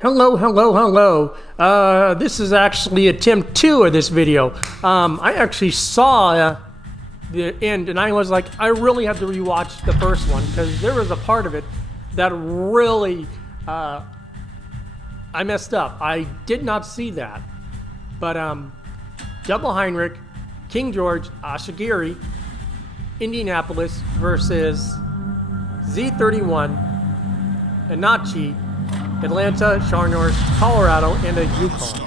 Hello, hello, hello. This is actually attempt 2 of this video. I actually saw the end and I was like, I really had to rewatch the first one because there was a part of it that really, I messed up. I did not see that. But, Double Heinrich, King George, Ashigiri, Indianapolis versus Z31, Anachi, Atlanta, Charnors, Colorado, and a Yukon.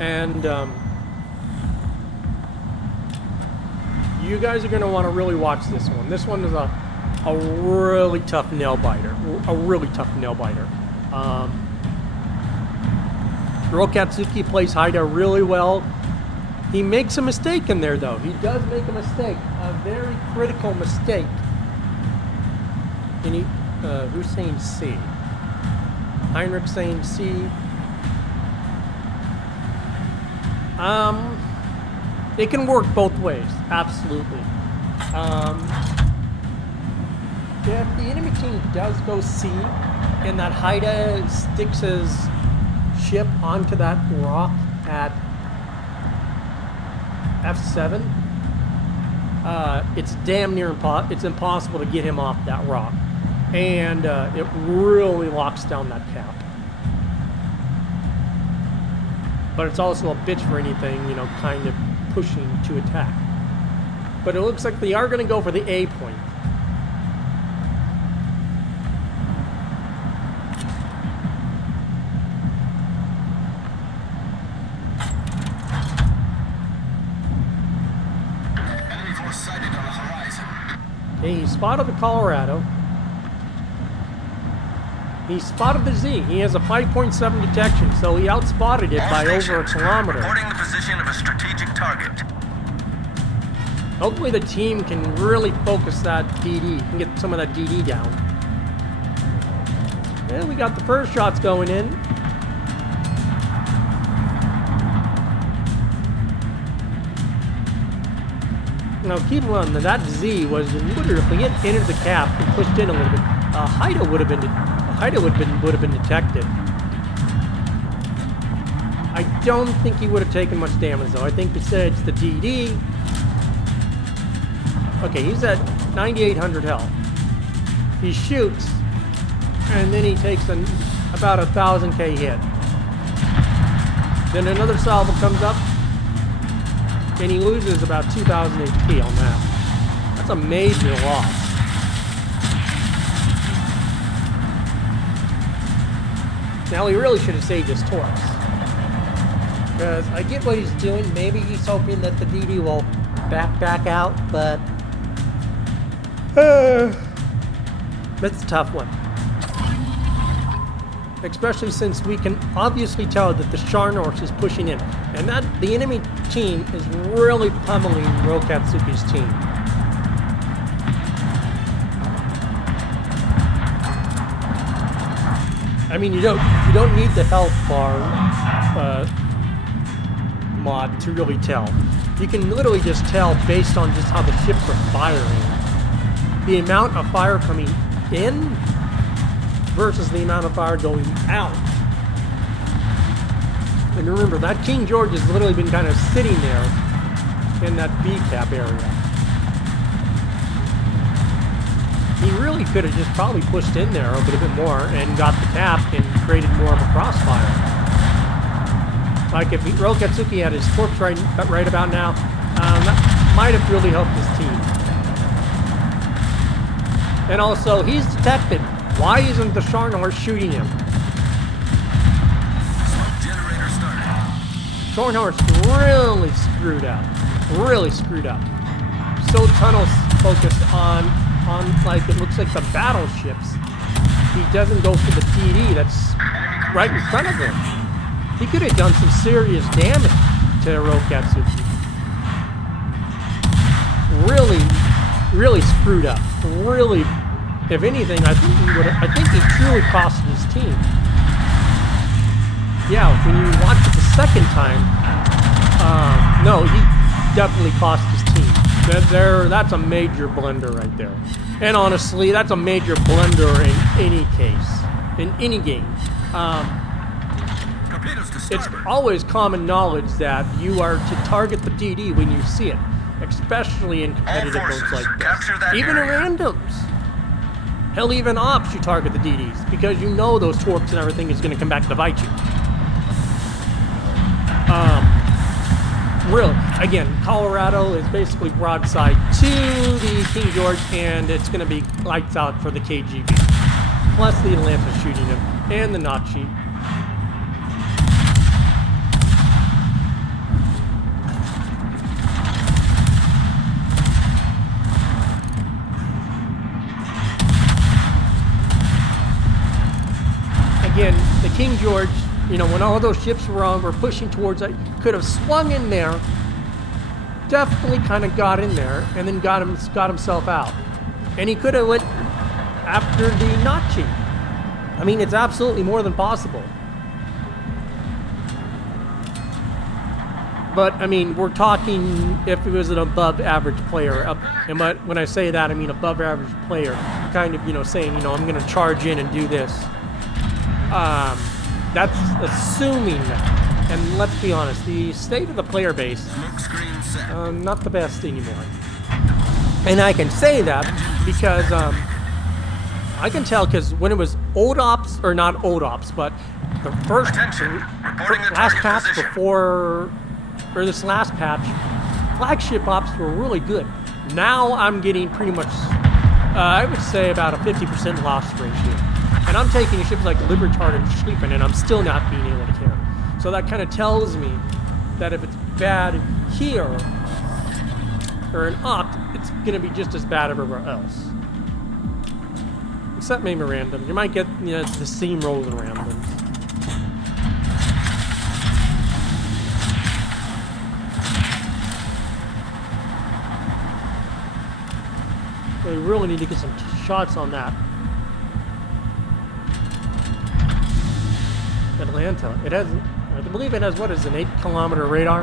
And you guys are going to want to really watch this one. This one is a really tough nail biter. A really tough nail biter. Rolkatsuki plays Haida really well. He makes a mistake in there, though. He does make a mistake. A very critical mistake. And who's saying C? Heinrich saying C. It can work both ways, absolutely. If the enemy team does go C, and that Haida sticks his ship onto that rock at F7, it's damn near impossible to get him off that rock. And it really locks down that cap. But it's also a bitch for anything, you know, kind of pushing to attack. But it looks like they are going to go for the A point. Enemy force sighted on the horizon. Okay, he spotted the Colorado. He spotted the Z. He has a 5.7 detection, so he outspotted it by over a kilometer. Reporting the position of a strategic target. Hopefully the team can really focus that DD and get some of that DD down. And we got the first shots going in. Now keep in mind that Z was literally, if he had entered the cap and pushed in a little bit, Haida would have been detected. I don't think he would have taken much damage though. I think instead it's the DD. Okay, he's at 9,800 health. He shoots, and then he takes about a 1,000k hit. Then another salvo comes up, and he loses about 2,000 HP on that. That's a major loss. Now he really should have saved his torps. Because I get what he's doing. Maybe he's hoping that the DD will back out, but that's a tough one. Especially since we can obviously tell that the Charnors is pushing in. And that the enemy team is really pummeling Rolkatsuki's team. I mean, you don't need the health bar mod to really tell. You can literally just tell based on just how the ships are firing. The amount of fire coming in versus the amount of fire going out. And remember, that King George has literally been kind of sitting there in that B cap area. He really could have just probably pushed in there a little bit more and got the cap and created more of a crossfire. Like if Rolkatsuki had his torps right about now, that might have really helped his team. And also, he's detected. Why isn't the Charnor shooting him? Smoke generator started. Charnor's really screwed up. Really screwed up. So tunnels focused on like it looks like the battleships. He doesn't go for the DD that's right in front of him. He could have done some serious damage to Rolkatsuki. Really screwed up. Really, if anything, I think he truly cost his team. Yeah, when you watch it the second time, no, he definitely cost his team. That's a major blunder right there. And honestly, that's a major blunder in any case. in any game. Torpedoes to It's starboard. always common knowledge that you are to target the DD when you see it, especially in competitive modes forces, like this. capture that Even in area. randoms. Hell, even ops, you target the DDs because you know those torps and everything is going to come back to bite you. Really, again, Colorado is basically broadside to the King George, and it's going to be lights out for the KGB. Plus the Atlanta shooting him, and the Nazi. Again, the King George, you know, when all those ships were pushing towards it, could have swung in there, definitely kind of got in there, and then got himself out. And he could have went after the Nazi. I mean, it's absolutely more than possible. But, I mean, we're talking if it was an above-average player. And when I say that, I mean above-average player. Kind of, you know, saying, you know, I'm going to charge in and do this. That's assuming that. And let's be honest, the state of the player base, Smoke screen set. not the best anymore. And I can say that because I can tell because when it was old ops, or not old ops, but the first Attention. Reporting the last target patch position. before, or this last patch, flagship ops were really good. Now I'm getting pretty much, I would say about a 50% loss ratio. And I'm taking ships like Libertard and Schlieffen, and I'm still not being able to carry. So that kind of tells me that if it's bad here, or an opt, it's going to be just as bad everywhere else. Except maybe random. You might get, you know, the steamrolls and randoms. We really need to get some shots on that. Atlanta. It has, I believe it has, what is it, an 8-kilometer radar?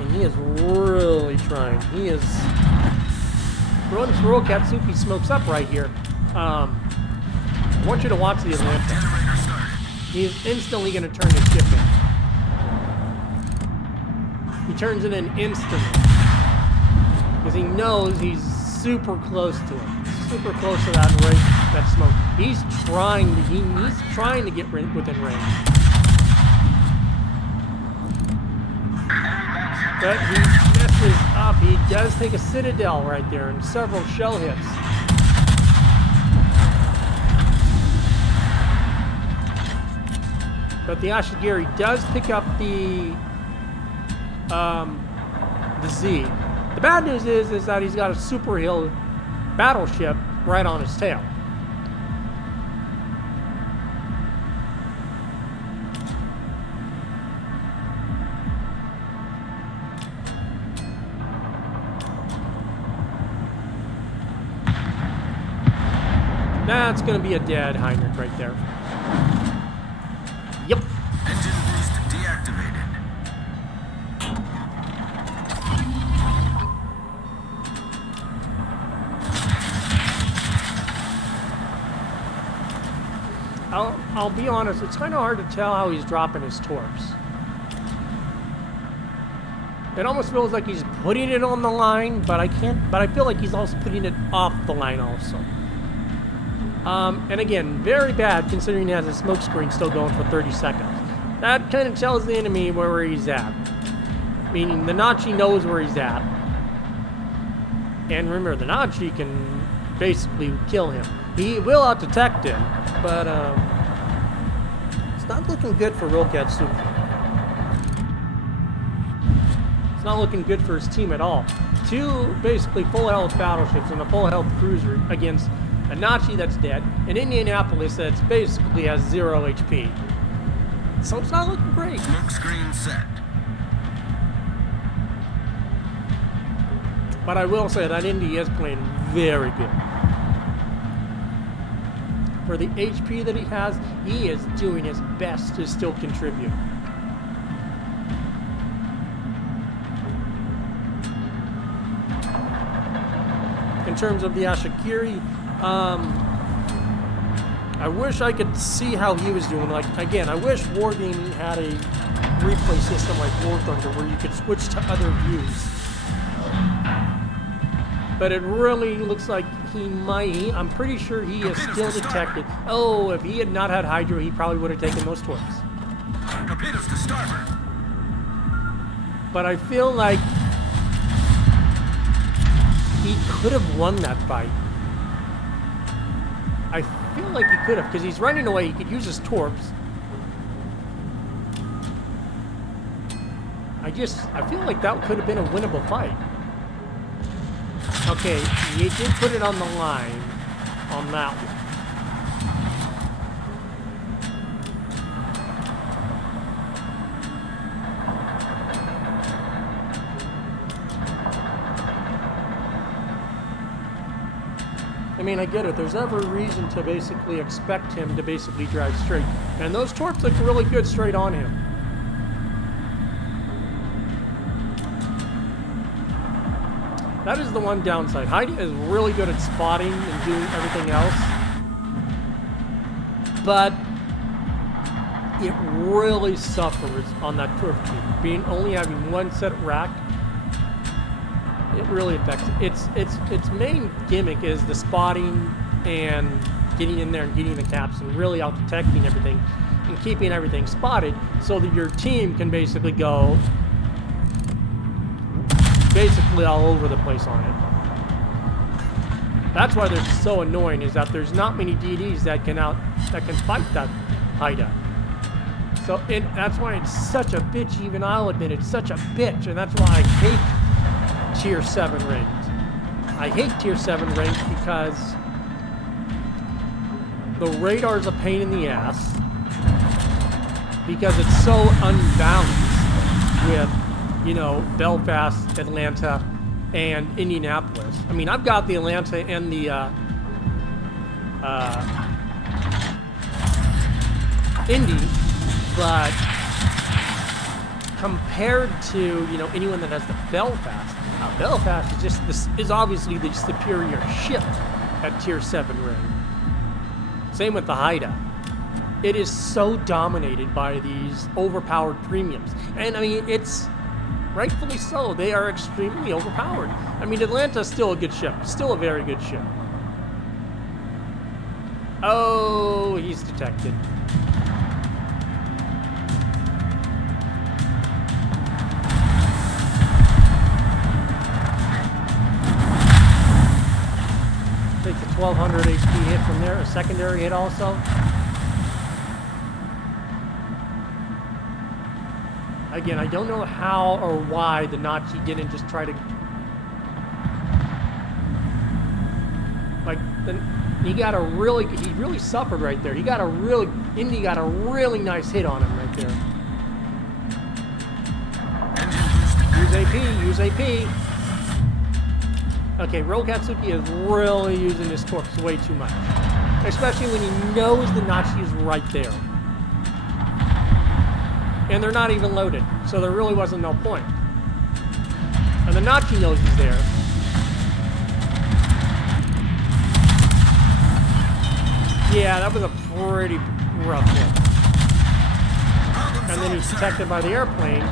And he is really trying. He is, once Rolkatsuki smokes up right here, I want you to watch the Atlanta. Generator started. He is instantly going to turn his ship in. He turns it in instantly. Because he knows he's super close to him. Super close to that smoke. He's trying to get within range. But he messes up. He does take a citadel right there and several shell hits. But the Ashigiri does pick up the Z. The bad news is that he's got a super hill battleship right on his tail. That's going to be a dead Heinrich right there. Yep. Engine boost deactivated. I'll be honest, it's kind of hard to tell how he's dropping his torps. It almost feels like he's putting it on the line, but I feel like he's also putting it off the line also. And again, very bad considering he has a smoke screen still going for 30 seconds. That kind of tells the enemy where he's at. Meaning the Nazi knows where he's at. And remember, the Nazi can basically kill him. He will out-detect him, but it's not looking good for Rolkatsuki. It's not looking good for his team at all. Two basically full health battleships and a full health cruiser against a Nazi that's dead, an Indianapolis that's basically has 0 HP. So it's not looking great. Smoke screen set. But I will say that Indy is playing very good. For the HP that he has, he is doing his best to still contribute. in terms of the Ashikiri. I wish I could see how he was doing. Like, again, I wish Wargaming had a replay system like War Thunder where you could switch to other views. But it really looks like he might. I'm pretty sure he is still detected. Oh, if he had not had Hydra, he probably would have taken those torps. Torpedoes to starboard. But I feel like he could have won that fight. I feel like he could have, because he's running away. He could use his torps. I feel like that could have been a winnable fight. Okay, he did put it on the line on that one. I mean, I get it. There's every reason to basically expect him to basically drive straight. And those torps look really good straight on him. That is the one downside. Haida is really good at spotting and doing everything else. But it really suffers on that turf tube. Only having one set rack, it really affects it. Its main gimmick is the spotting and getting in there and getting the caps and really out detecting everything and keeping everything spotted so that your team can basically go all over the place on it. That's why they're so annoying, is that there's not many DDs that can fight that Haida. So that's why it's such a bitch. Even I'll admit it's such a bitch, and that's why I hate Tier 7 ranked. I hate Tier 7 ranked because the radar's a pain in the ass, because it's so unbalanced with, you know, Belfast, Atlanta, and Indianapolis. I mean, I've got the Atlanta and the Indy, but compared to, you know, anyone that has the Belfast, Belfast is obviously the superior ship at Tier 7 rank. Same with the Haida. It is so dominated by these overpowered premiums, and I mean, it's rightfully so. They are extremely overpowered. I mean, Atlanta's still a good ship. Still a very good ship. Oh, he's detected. Takes a 1200 HP hit from there. A secondary hit also. Again, I don't know how or why the Nazi didn't just try to... Like, he really suffered right there. Indy got a really nice hit on him right there. Use AP. Okay, Rolkatsuki is really using his torps way too much. Especially when he knows the Nazi is right there. And they're not even loaded, so there really wasn't no point. And the Nazi knows he's there. Yeah, that was a pretty rough hit. And then he's detected by the airplane.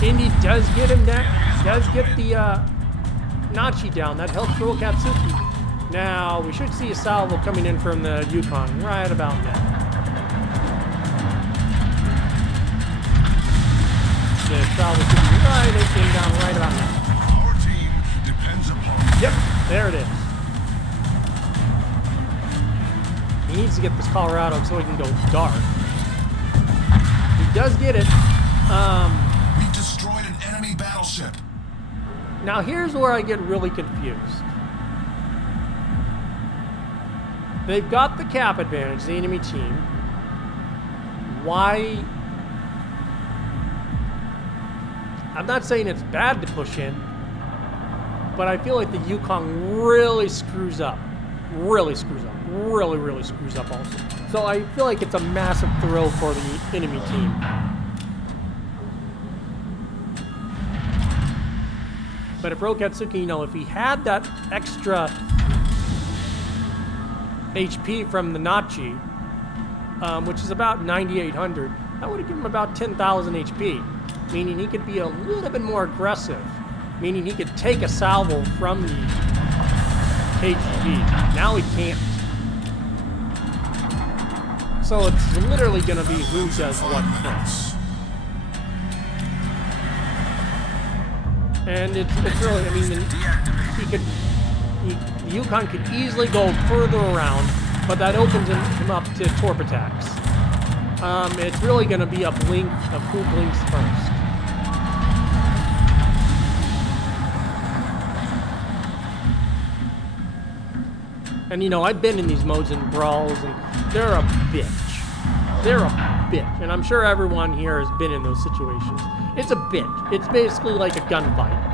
Indy does get him down, does get the Nachi down. That helps Rolkatsuki. Now, we should see a salvo coming in from the Yukon right about now. The salvo should be right, it came down right about now. Our team depends upon... Yep, there it is. He needs to get this Colorado so he can go dark. He does get it. We destroyed an enemy battleship. Now here's where I get really confused. They've got the cap advantage, the enemy team. Why? I'm not saying it's bad to push in, but I feel like the Yukon really screws up really screws up. Really screws up also. So I feel like it's a massive throw for the enemy team. But if Rolkatsuki, you know, if he had that extra HP from the Nachi, which is about 9,800, that would have given him about 10,000 HP, meaning he could be a little bit more aggressive, meaning he could take a salvo from the KGB. Now he can't. So it's literally going to be who does what first. And it's really, I mean, the Yukon could easily go further around, but that opens him up to torp attacks. It's really going to be a blink of who blinks first. And you know, I've been in these modes and brawls, and they're a bitch. They're a bitch. And I'm sure everyone here has been in those situations. It's a bitch. It's basically like a gunfight.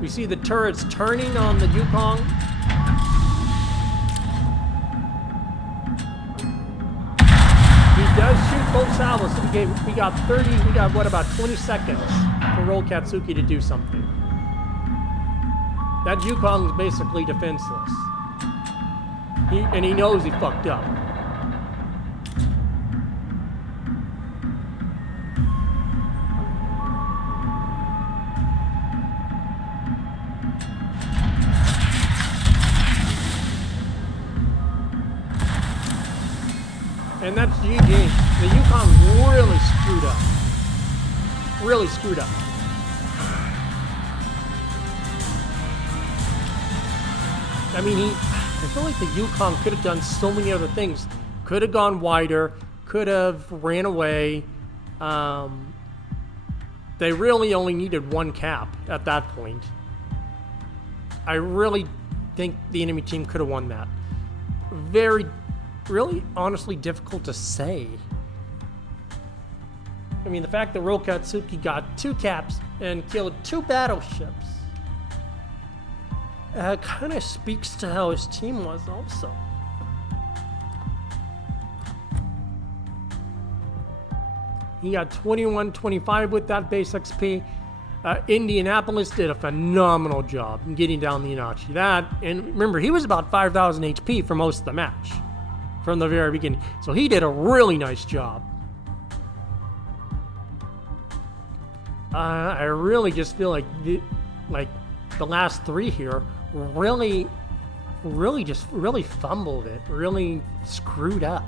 We see the turrets turning on the Yukon. He does shoot both salvos. So we got what, about 20 seconds for Rolkatsuki to do something. That Yukong's basically defenseless. And he knows he fucked up. And that's GG. The Yukon really screwed up. Really screwed up. I mean, I feel like the Yukon could have done so many other things. Could have gone wider. Could have ran away. They really only needed one cap at that point. I really think the enemy team could have won that. Really honestly difficult to say. I mean, the fact that Rolkatsuki got 2 caps and killed 2 battleships kind of speaks to how his team was also. He got 21-25 with that base XP. Indianapolis did a phenomenal job in getting down the Inachi. And remember, he was about 5,000 HP for most of the match from the very beginning. So he did a really nice job. I really just feel like the last 3 here really fumbled it, really screwed up.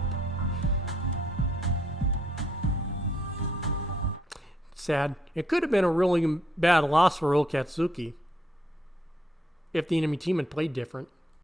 Sad. It could have been a really bad loss for Rolkatsuki if the enemy team had played different.